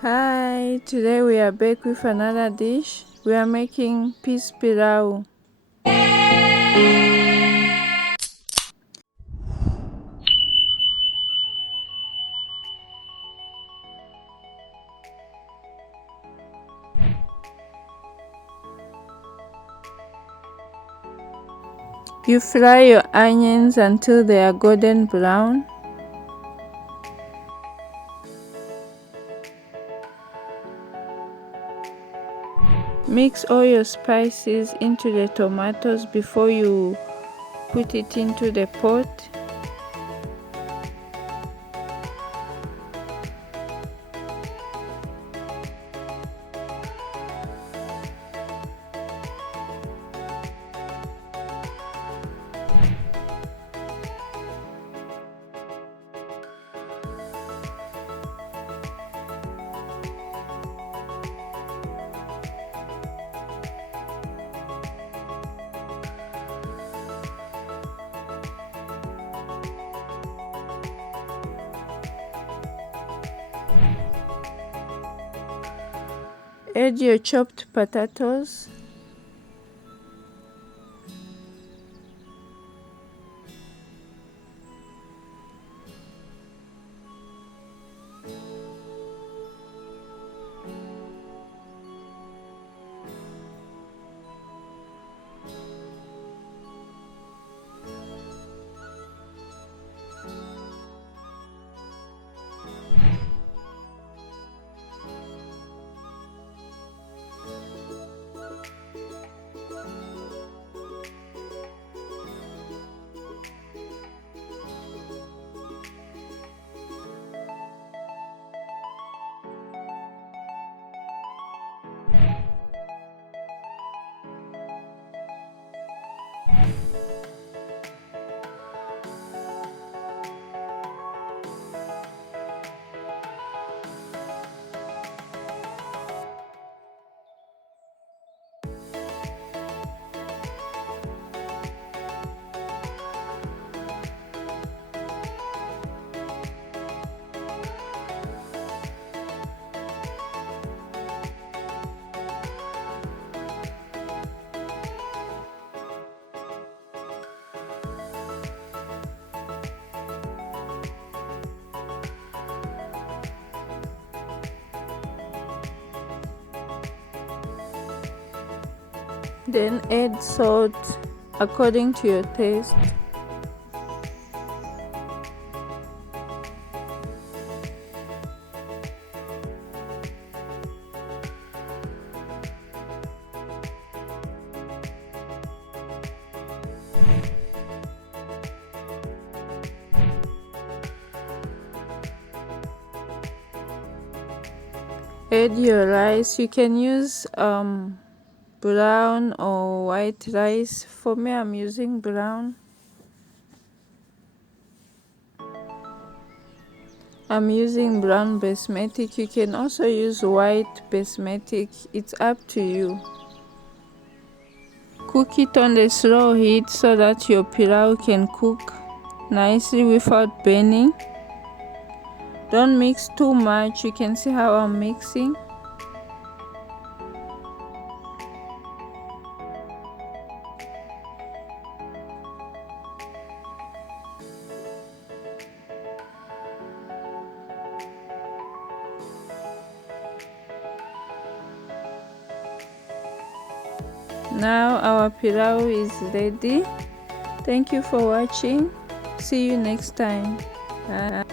Hi, today we are back with another dish. We are making peas pilau. You fry your onions until they are golden brown. Mix all your spices into the tomatoes before you put it into the pot. Add your chopped potatoes. Then add salt according to your taste. Add your rice. You can use brown or white rice. For me, I'm using brown. I'm using brown basmati. You can also use white basmati. It's up to you. Cook it on the slow heat so that your pilau can cook nicely without burning. Don't mix too much. You can see how I'm mixing. Now our pilau is ready. Thank you for watching. See you next time. Bye.